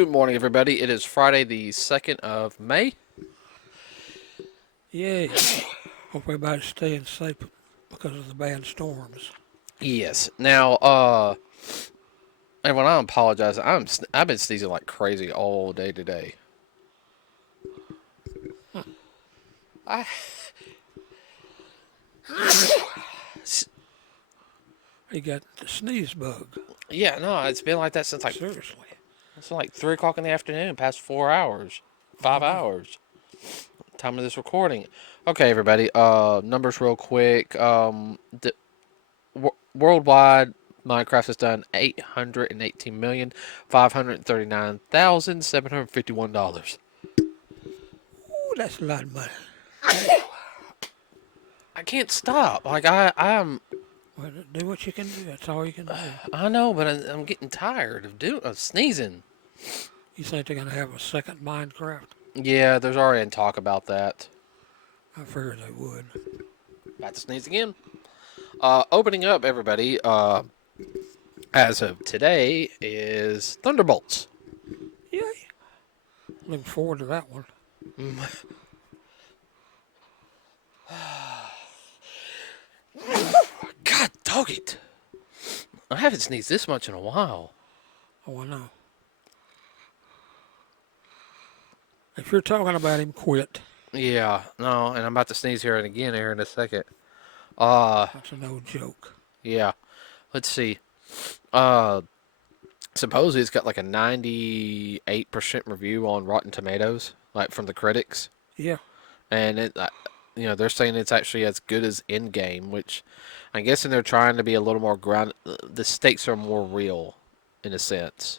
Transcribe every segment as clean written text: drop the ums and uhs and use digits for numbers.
Good morning, everybody. It is Friday, the 2nd of May. Yeah. Hope everybody's staying safe because of the bad storms. Yes. Now, everyone, I apologize. I've been sneezing like crazy all day today. I You got the sneeze bug. Yeah, no, it's been like that Seriously. since like 3 o'clock in the afternoon, past 4 hours, Oh, 5 hours. Time of this recording. Okay, everybody. Numbers real quick. Worldwide, Minecraft has done $818,539,751. Ooh, that's a lot of money. I can't stop. Like I'm. Well, do what you can do. That's all you can do. I know, but I'm getting tired of sneezing. You think they're going to have a second Minecraft? Yeah, there's already in talk about that. I figured they would. About to sneeze again. Opening up, everybody. As of today, is Thunderbolts. Yay. Looking forward to that one. God dog it! I haven't sneezed this much in a while. Oh, I know. If you're talking about him, quit. Yeah, no, and I'm about to sneeze here in a second. That's no joke. Yeah. Let's see. Supposedly it's got like a 98% review on Rotten Tomatoes, like from the critics, Yeah. and they're saying it's actually as good as Endgame, which I'm guessing they're trying to be a little more ground. The stakes are more real, in a sense.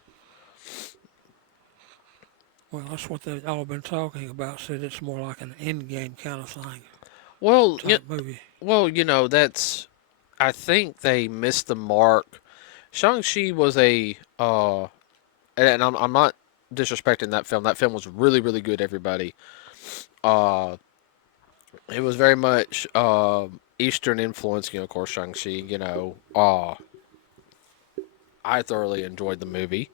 Well, that's what they've all been talking about. Said it's more like an end-game kind of thing. Well, Type movie. that's. I think they missed the mark. Shang-Chi was and I'm not disrespecting that film. That film was really, really good, everybody. Uh, it was very much Eastern influence, of course, Shang-Chi, I thoroughly enjoyed the movie.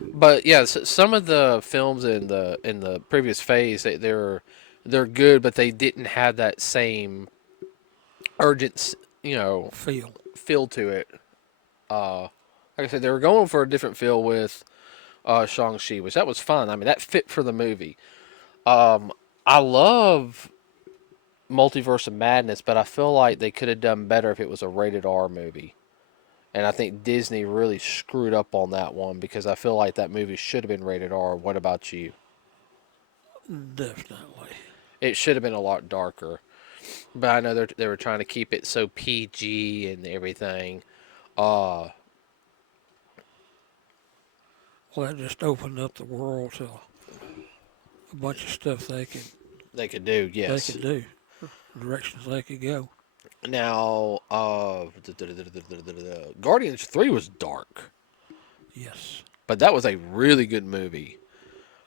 But yeah, some of the films in the previous phase, they're good, but they didn't have that same urgent, Feel. feel to it. Like I said, they were going for a different feel with Shang-Chi, which that was fun. I mean, that fit for the movie. I love Multiverse of Madness, but I feel like they could have done better if it was a rated R movie. And I think Disney really screwed up on that one because I feel like that movie should have been rated R. What about you? Definitely. It should have been a lot darker. But I know they were trying to keep it so PG and everything. Uh, Well, that just opened up the world to a bunch of stuff they could do, they yes. could do, directions they could go. Now, Guardians 3 was dark, Yes, but that was a really good movie.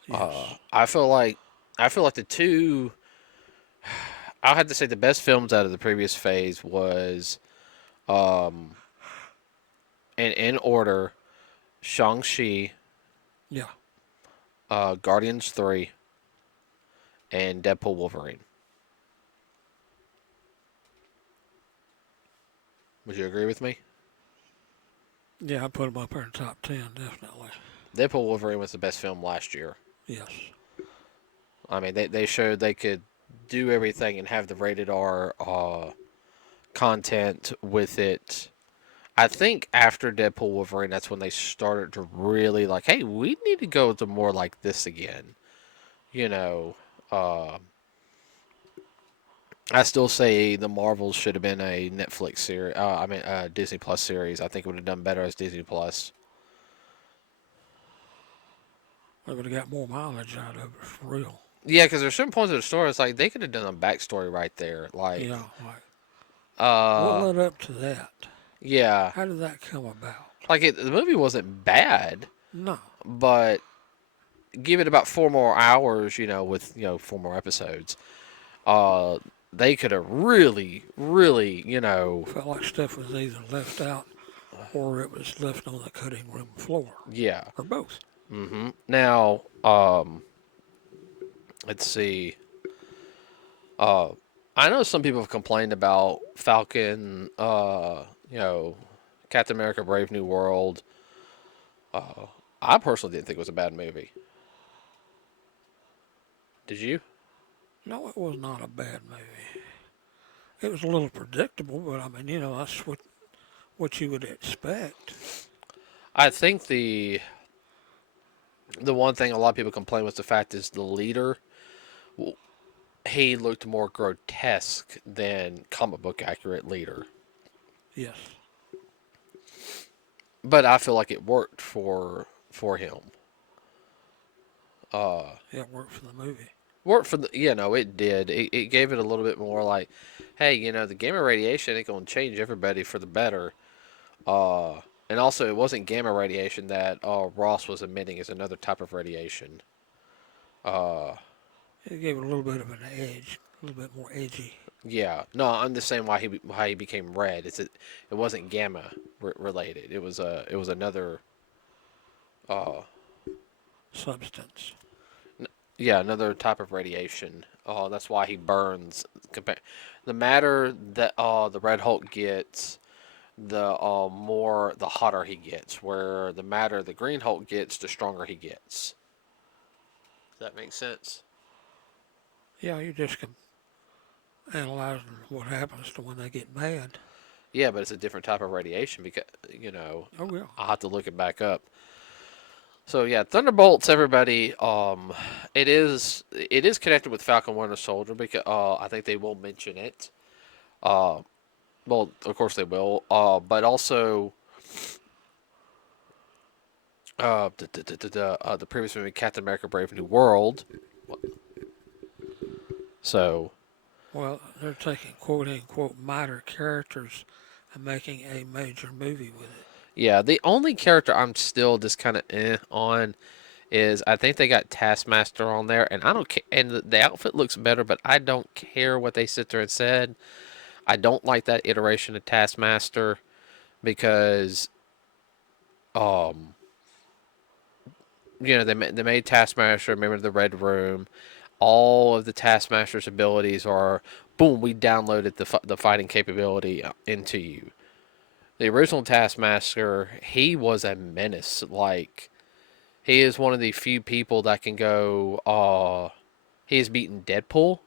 yes, I feel like the two. I have to say the best films out of the previous phase was, um, in order, Shang-Chi, yeah. Guardians 3, and Deadpool Wolverine. Would you agree with me? Yeah, I put them up there in top 10, definitely. Deadpool Wolverine was the best film last year. Yes. I mean, they showed they could do everything and have the rated R content with it. I think after Deadpool Wolverine, that's when they started to really like, hey, we need to go to more like this again. You know, uh, I still say the Marvels should have been a Netflix series. Disney Plus series. I think it would have done better as Disney Plus. They would have got more mileage out of it, for real. Yeah, because there's certain points of the story. It's like they could have done a backstory right there. Like, Yeah, like, what uh, led up to that? yeah, How did that come about? like the movie wasn't bad, No. but give it about 4 more hours. With 4 more episodes. Uh, they could have really, really, Felt like stuff was either left out or it was left on the cutting room floor. yeah. Or both. Now, let's see. Uh, I know some people have complained about Falcon. You know, Captain America: Brave New World. I personally didn't think it was a bad movie. Did you? No, it was not a bad movie. It was a little predictable, but I mean, that's what you would expect. I think the one thing a lot of people complain was the fact is the leader. He looked more grotesque than comic book accurate leader, Yes, but I feel like it worked for him. it worked for the movie. Worked for the it did. It gave it a little bit more like, hey, the gamma radiation ain't gonna change everybody for the better. Uh, and also it wasn't gamma radiation that Ross was emitting as another type of radiation. Uh, It gave it a little bit of an edge, a little bit more edgy yeah, no, I'm just saying why he became red. It wasn't gamma related. It was another uh substance. yeah, another type of radiation. That's why he burns. The matter that the Red Hulk gets, the more the hotter he gets. Where the matter the Green Hulk gets, the stronger he gets. Does that make sense? Yeah, you just can analyze what happens to when they get mad. Yeah, but it's a different type of radiation because Oh yeah. I'll have to look it back up. So yeah, Thunderbolts, everybody. It is connected with Falcon Winter Soldier because I think they will mention it. Uh, well, of course they will. But also the previous movie Captain America: Brave New World. So Well, they're taking quote unquote minor characters and making a major movie with it. yeah, the only character I'm still just kind of on is I think they got Taskmaster on there, and I don't care. And the outfit looks better, but I don't care what they sit there and said. I don't like that iteration of Taskmaster because um they made Taskmaster. Remember the Red Room. All of the Taskmaster's abilities are boom. We downloaded the fighting capability into you. The original Taskmaster, he was a menace. Like he is one of the few people that can go. He has beaten Deadpool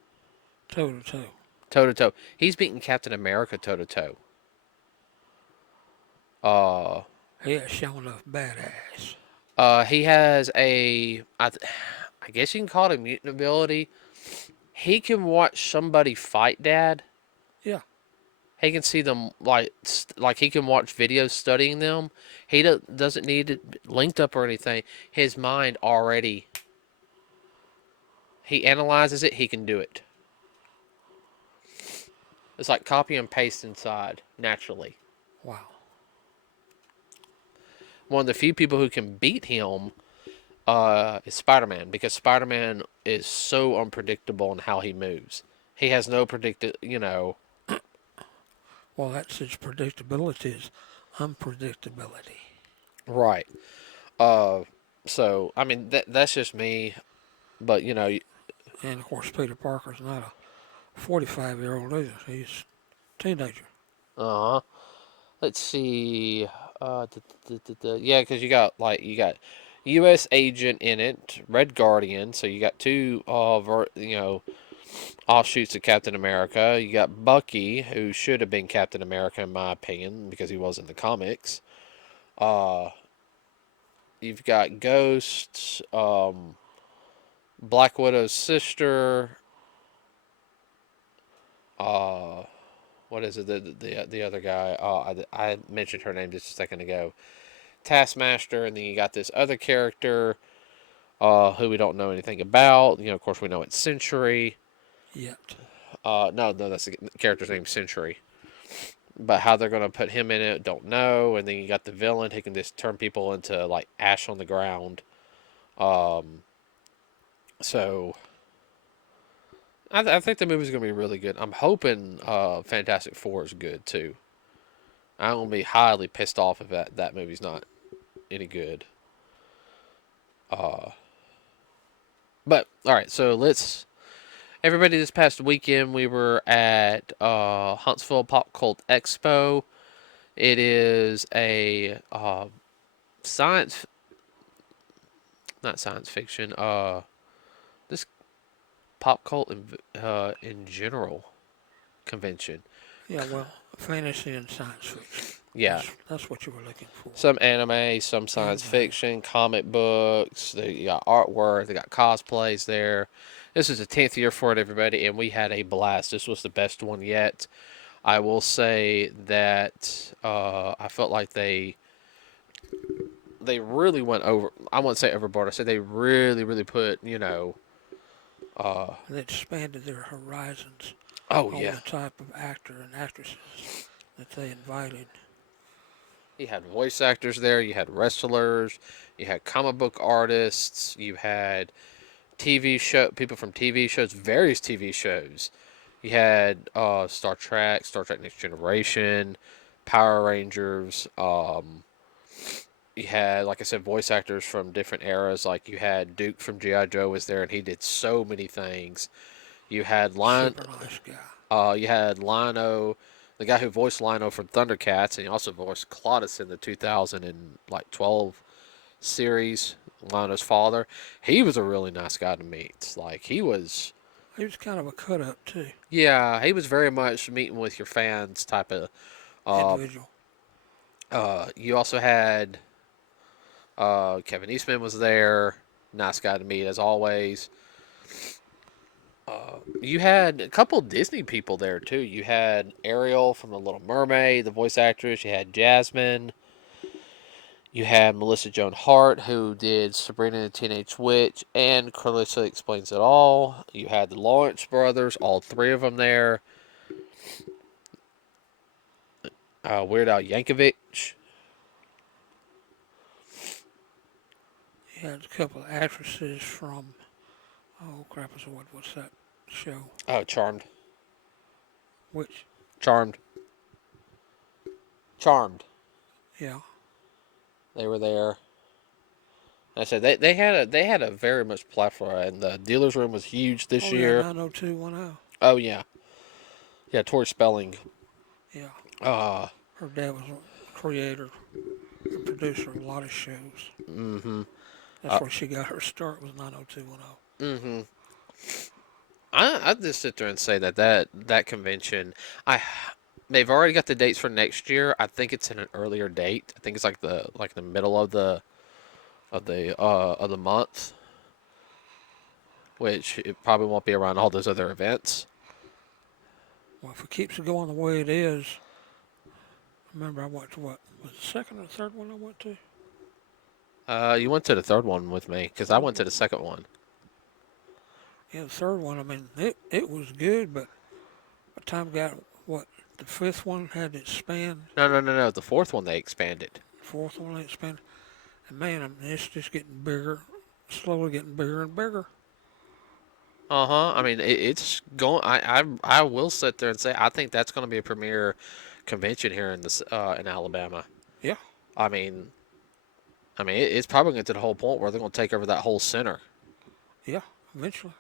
Toe to toe. toe to toe. He's beaten Captain America toe to toe. Uh, He has shown enough badass. he has I guess you can call it a mutant ability. He can watch somebody fight Dad. Yeah. He can see them like he can watch videos studying them. He doesn't need it linked up or anything. His mind already he analyzes it. He can do it. It's like copy and paste inside naturally. Wow. One of the few people who can beat him is Spider-Man because Spider-Man is so unpredictable in how he moves. He has no Well, that's its predictability is unpredictability. right. So I mean that's just me, but And of course, Peter Parker's not a 45-year-old either. He's a teenager. uh huh. Let's see. Yeah, because you got U.S. agent in it, Red Guardian. So you got two offshoots of Captain America. You got Bucky, who should have been Captain America in my opinion because he was in the comics. Uh, you've got Ghost, Black Widow's sister. Uh, what is it? The other guy. I mentioned her name just a second ago. Taskmaster, and then you got this other character who we don't know anything about. Of course, we know it's Century. Yet. No, that's the character's name, Century. But how they're going to put him in it, don't know. And then you got the villain who can just turn people into like ash on the ground. Um, so I think the movie's going to be really good. I'm hoping Fantastic Four is good too. I'm going to be highly pissed off if that movie's not any good. But all right, so let's everybody. This past weekend, we were at Huntsville Pop Cult Expo. It is a science, not science fiction. This pop cult in general convention. Yeah, well, fantasy and science fiction. Yeah, That's what you were looking for. some anime, some science Anime. fiction, comic books. They got artwork. They got cosplays there. This is the 10th year for it, everybody, and we had a blast. This was the best one yet. I will say that I felt like they really went over. I wouldn't say overboard. I said they really put They expanded their horizons oh on yeah. the type of actor and actresses that they invited. You had voice actors there. You had wrestlers. You had comic book artists. You had TV show people from TV shows, various TV shows. You had Star Trek, Star Trek Next Generation, Power Rangers. You had, like I said, voice actors from different eras. Like you had Duke from GI Joe was there, and he did so many things. You had Super nice guy. You had Lino, the guy who voiced Lino from Thundercats, and he also voiced Clodus in the 2012 series. Lino's father. He was a really nice guy to meet. Like he was. He was kind of a cut up too. Yeah, he was very much meeting with your fans type of. Uh, Individual. you also had Kevin Eastman was there. Nice guy to meet as always. You had a couple Disney people there too. You had Ariel from The Little Mermaid, the voice actress. You had Jasmine. You had Melissa Joan Hart, who did Sabrina the Teenage Witch and Carissa Explains It All. You had the Lawrence brothers, all three of them there. Weird Al Yankovic. He had a couple of actresses from, oh crap, what's that show? Oh, Charmed. Which, Charmed. Charmed. yeah. They were there. I said they had a very much plethora, and the dealer's room was huge this Oh yeah, year. 90210. Oh yeah, yeah. Tori Spelling. Yeah. Uh, Her dad was a creator and producer of a lot of shows. mm-hmm. That's where she got her start, was 90210. Mm-hmm. I just sit there and say that convention, I they've already got the dates for next year. I think it's in an earlier date. I think it's like the middle of the month, which it probably won't be around all those other events. Well, if it keeps going the way it is, remember I went to what? Was the second or third one I went to? You went to the third one with me because I went to the second one. Yeah, the third one, I mean, it was good, but by the time we got, what, the fifth one had to expand, No. The fourth one they expanded. the fourth one had to expand, and man, I mean, it's just getting bigger, slowly getting bigger and bigger. I mean, it's going. I will sit there and say I think that's going to be a premier convention here in Alabama. Yeah, I mean, it's probably going to the whole point where they're going to take over that whole center. yeah, eventually.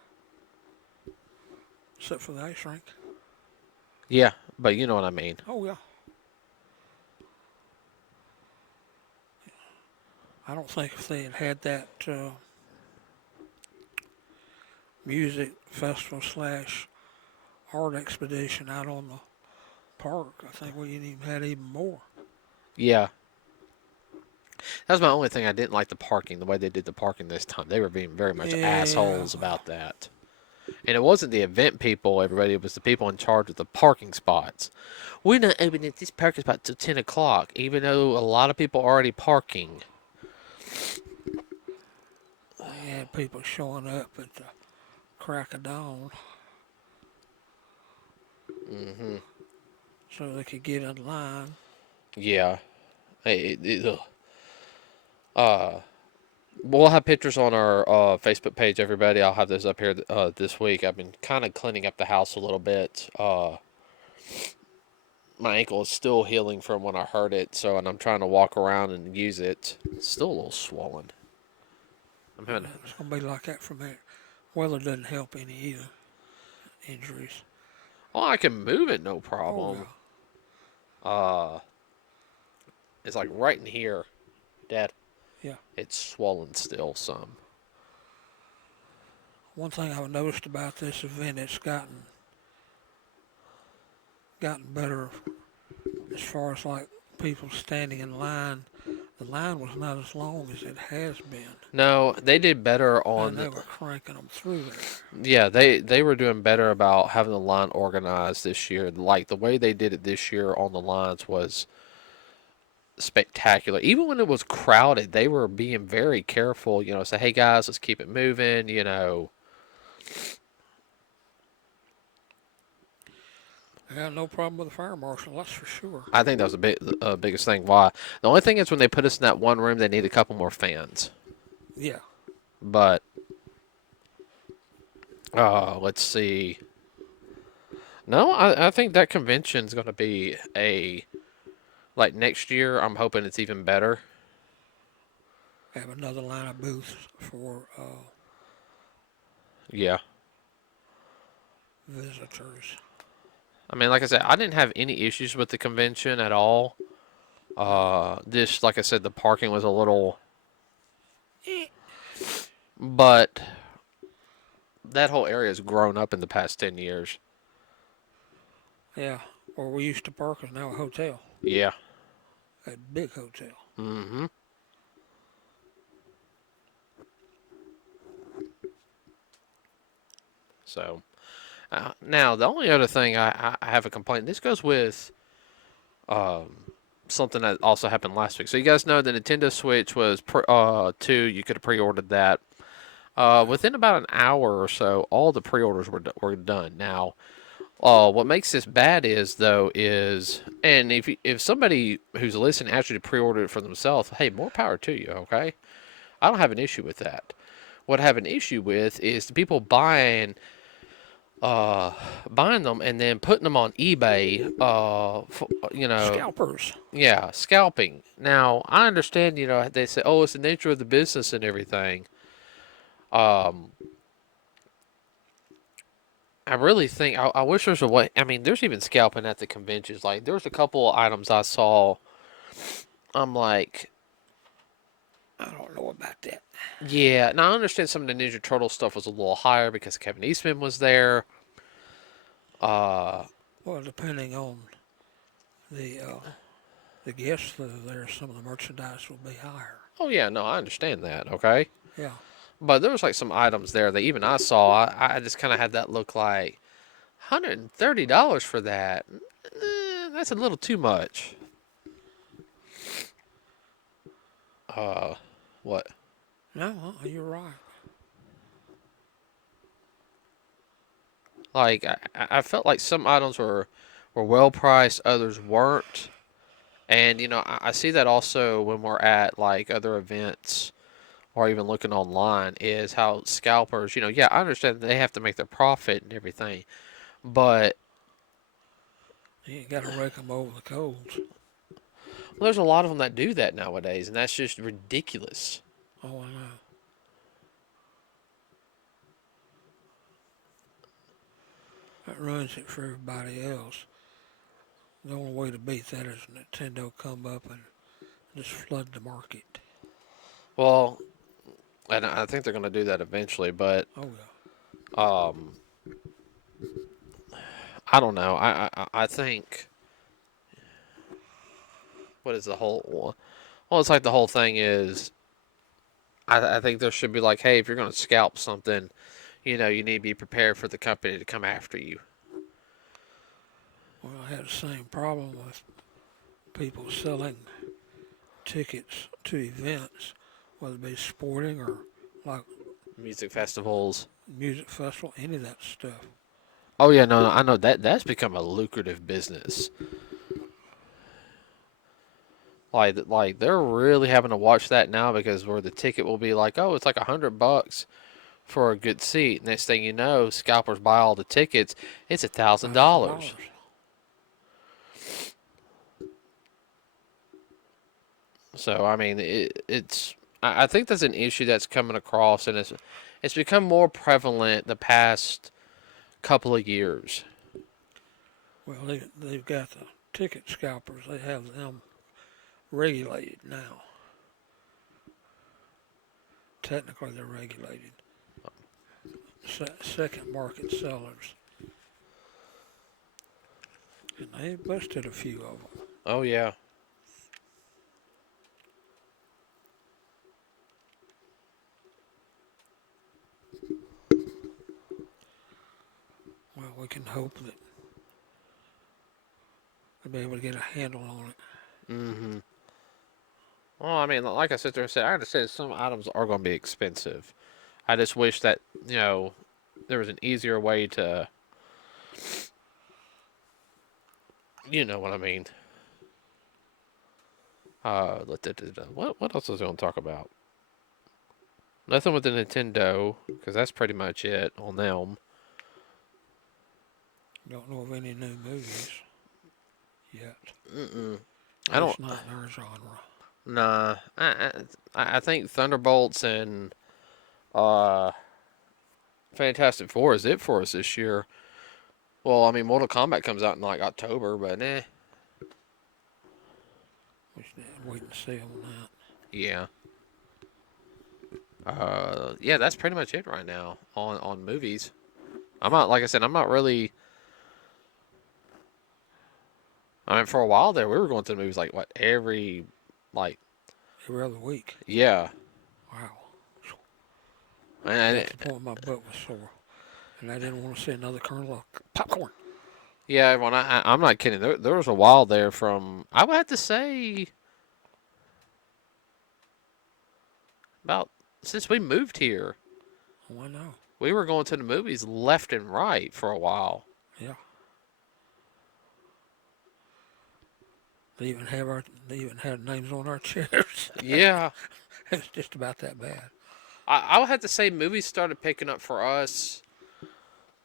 Except for the ice rink. Yeah, but you know what I mean. Oh, yeah. I don't think if they had had that music festival slash art expedition out on the park, I think we even had even more. Yeah, that was my only thing I didn't like the parking. The way they did the parking this time, they were being very much Yeah, assholes about that. And it wasn't the event people, everybody. It was the people in charge of the parking spots. We're not opening this parking spot till 10 o'clock, even though a lot of people are already parking. they had people showing up at the crack of dawn Mm-hmm. so they could get in line. Yeah. Ugh. We'll have pictures on our Facebook page, everybody. I'll have those up here this week. I've been kind of cleaning up the house a little bit. My ankle is still healing from when I hurt it, and I'm trying to walk around and use it. It's still a little swollen. I'm having. It's going to be like that from here. Weather doesn't help any either. Injuries. Oh, I can move it, no Oh, problem. yeah. Uh, it's like right in here, Dad. Yeah. It's swollen still some. One thing I've noticed about this event, it's gotten better as far as like people standing in line. The line was not as long as it has been, No, they did better and on. they were cranking them through there. Yeah, they were doing better about having the line organized this year. Like the way they did it this year on the lines was spectacular. Even when it was crowded, they were being very careful. Say, hey guys, let's keep it moving. I got no problem with the fire marshal, that's for sure. I think that was biggest thing. Why? The only thing is when they put us in that one room, they need a couple more fans. Yeah. But let's see. No, I think that convention's going to be like next year. I'm hoping it's even better. Have another line of booths for Yeah. visitors. I mean, like I said, I didn't have any issues with the convention at all. Just like I said, the parking was a little, Eh. but that whole area has grown up in the past 10 years. Yeah. Where we used to park is now a hotel. Yeah. A big hotel. Mm-hmm. So, now the only other thing I have a complaint. This goes with something that also happened last week. So you guys know the Nintendo Switch was 2. You could have pre-ordered that. Within about an hour or so, all the pre-orders were done. Now, what makes this bad is and if somebody who's listening actually pre-ordered it for themselves, hey, more power to you. Okay, I don't have an issue with that. What I have an issue with is the people buying them and then putting them on eBay. Scalpers. Yeah, scalping. Now I understand. They say, oh, it's the nature of the business and everything. Um, I really think I wish there's a way. I mean, there's even scalping at the conventions. Like there was a couple of items I saw. I'm like, I don't know about that. yeah. Now I understand some of the Ninja Turtle stuff was a little higher because Kevin Eastman was there. Uh, Well, depending on the uh, the guests that are there, some of the merchandise will be higher. oh yeah, no, I understand that. Okay, Yeah. but there was like some items there that even I saw. I just kind of had that look like $130 for that. That's a little too much. Uh, what? No, you're right. Like I felt like some items were well priced, others weren't. And I see that also when we're at like other events or even looking online is how scalpers, yeah, I understand they have to make their profit and everything, but You ain't got to rake them over the coals. well, there's a lot of them that do that nowadays, and that's just ridiculous. Oh, I know. That ruins it for everybody else. The only way to beat that is Nintendo come up and just flood the market. Well, and I think they're going to do that eventually, but Oh, yeah. um, I don't know. I think what is the whole? Well, it's like the whole thing is. I think there should be like, hey, if you're going to scalp something, you need to be prepared for the company to come after you. Well, I had the same problem with people selling tickets to events, whether it be sporting or like Music festivals. music festival, any of that stuff. Oh yeah, no, I know that's become a lucrative business. Like they're really having to watch that now because where the ticket will be like, oh, it's like $100 for a good seat. Next thing you know, scalpers buy all the tickets. It's $1,000. $1,000. So I mean, it's I think that's an issue that's coming across, and it's become more prevalent the past couple of years. Well, they've got the ticket scalpers. They have them regulated now. Technically, they're regulated. Second market sellers, and they busted a few of them. Oh yeah. Well, we can hope that they'll be able to get a handle on it. Mm-hmm. Well, I mean, like I sit there and said, I understand some items are going to be expensive. I just wish that there was an easier way to, you know what I mean. What else was I going to talk about? Nothing with the Nintendo, because that's pretty much it on them. Don't know of any new movies yet. Mm-mm. I At don't. least not in our genre. Nah. I think Thunderbolts and uh, Fantastic Four is it for us this year. Well, I mean, Mortal Kombat comes out in like October, but We should wait and see on that. yeah. Yeah, that's pretty much it right now on movies. I'm not, like I said, I'm not really. I mean, for a while there, we were going to the movies like what like Every other week. yeah, Wow. and Got to the point my butt was sore, and I didn't want to see another kernel of popcorn. yeah. When I'm not kidding, there was a while there from I would have to say about since we moved here, Oh, I know. we were going to the movies left and right for a while. Yeah. They even had names on our chairs. Yeah, It's just about that bad. I would have to say movies started picking up for us.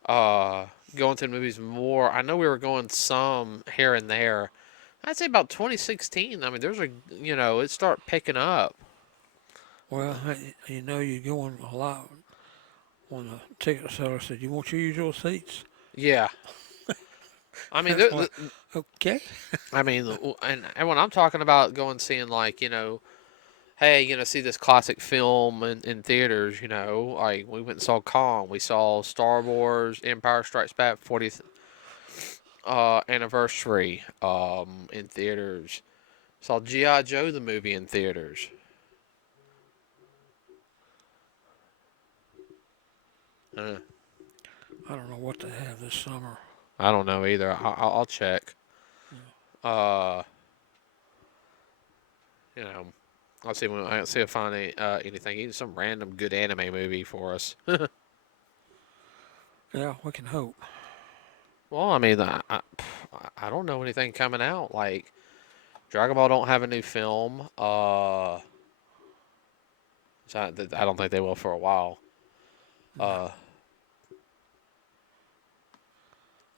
Going to the movies more. I know we were going some here and there. I'd say about 2016. I mean, there's it started picking up. Well, you know you're going a lot when the ticket seller said, "You want your usual seats?" Yeah. I mean, That's like, okay. I mean, and when I'm talking about going seeing like hey, see this classic film in theaters, like we went and saw Kong, we saw Star Wars, Empire Strikes Back 40th anniversary in theaters, saw GI Joe the movie in theaters. Uh, I don't know what they have this summer. I don't know either. I'll check. Uh, you know, I'll see if I find anything, even some random good anime movie for us. Yeah, we can hope. Well, I mean, I don't know anything coming out. Like Dragon Ball don't have a new film. So I don't think they will for a while. No. Uh,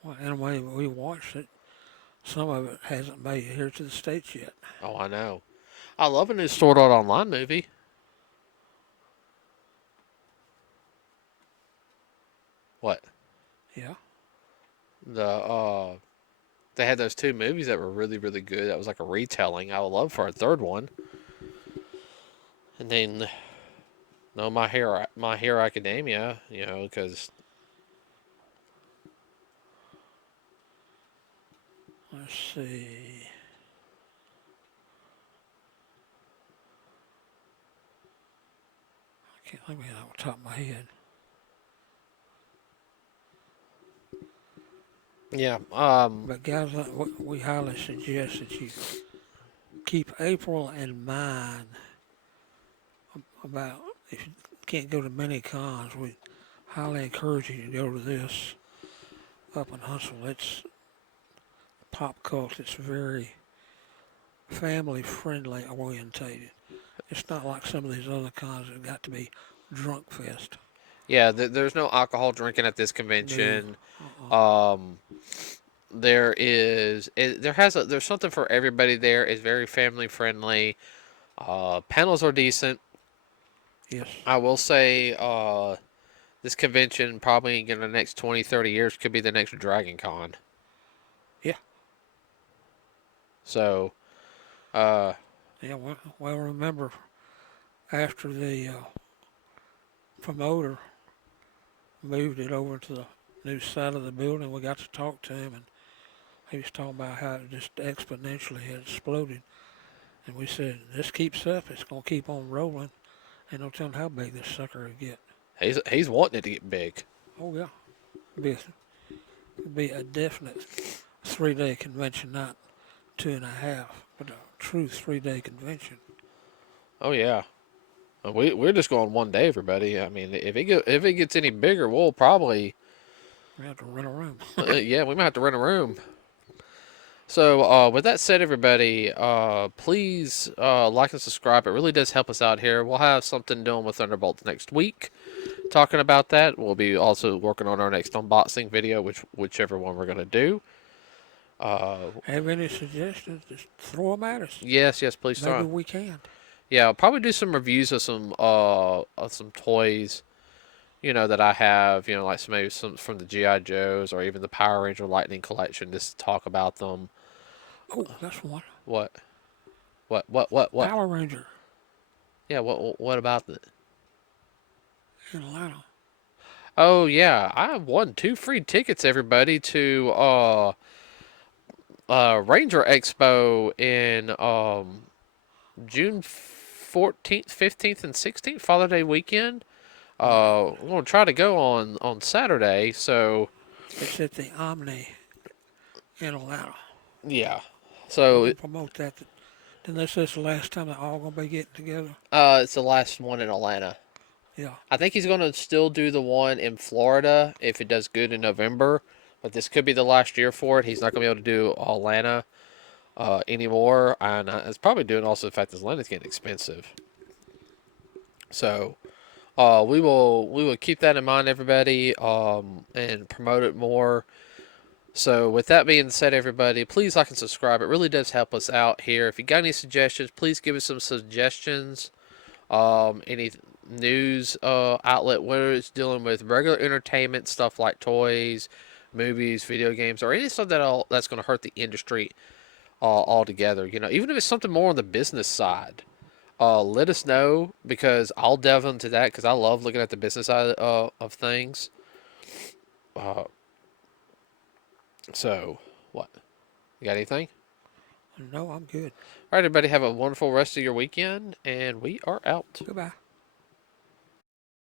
Well, anyway, we watched it. Some of it hasn't made it here to the States yet. oh, I know. I love a new Sword Art Online movie. What? Yeah. The they had those two movies that were really really good. That was like a retelling. I would love for a third one. And then no, My Hero Academia. Because Let's see. I can't think of it off the top of my head. yeah. But guys, we highly suggest that you keep April in mind about if you can't go to many cons, we highly encourage you to go to this up in Huntsville. It's pop culture. It's very family friendly orientated. It's not like some of these other cons that got to be drunk fest. Yeah, there's no alcohol drinking at this No. convention. Uh-uh. Um, there's something for everybody there. It's very family friendly. Panels are decent. Yes. I will say, this convention probably in the next 20, 30 years could be the next Dragon Con. Yeah. So, uh, Yeah. Well, remember after the promoter moved it over to the new side of the building, we got to talk to him, and he was talking about how it just exponentially had exploded. And we said, this keeps up, it's going to keep on rolling. And no telling how big this sucker will get. he's wanting it to get big. Oh, yeah. It'd be a definite 3 day convention, not 2.5, but a true 3 day convention. Oh yeah. We're just going one day, everybody. I mean, if it gets any bigger, we'll probably We have to rent a room. yeah, we might have to rent a room. So, with that said, everybody, please like and subscribe. It really does help us out here. We'll have something doing with Thunderbolts next week, talking about that. We'll be also working on our next unboxing video, whichever one we're gonna do. Have any suggestions? Just throw them at us. Yes, please Maybe start. we can. Yeah, I'll probably do some reviews of some toys, that I have, like maybe some from the GI Joes or even the Power Ranger Lightning Collection, just to talk about them. Oh, that's one. What? What? Power Ranger Yeah, what about it? in Atlanta. Oh yeah, I won 2 free tickets, everybody, to Ranger Expo in June 14th, 15th, and 16th, Father Day weekend. I'm gonna try to go on Saturday, so It's at the Omni in Atlanta. yeah. We're So going to promote that. Didn't they say it's the last time they're all going to be getting together? it's the last one in Atlanta. Yeah. I think he's gonna still do the one in Florida if it does good in November, but this could be the last year for it. He's not gonna be able to do Atlanta anymore, and it's probably doing also the fact that Atlanta's getting expensive. So we will keep that in mind, everybody, and promote it more. So with that being said, everybody, please like and subscribe. It really does help us out here. If you got any suggestions, please give us some suggestions. Any news outlet, whether it's dealing with regular entertainment stuff like toys, movies, video games, or any stuff that's going to hurt the industry altogether. Even if it's something more on the business side, let us know because I'll delve into that because I love looking at the business side of things. Uh, so, what? You got anything? No, I'm good. All right, everybody, have a wonderful rest of your weekend, and we are out. Goodbye.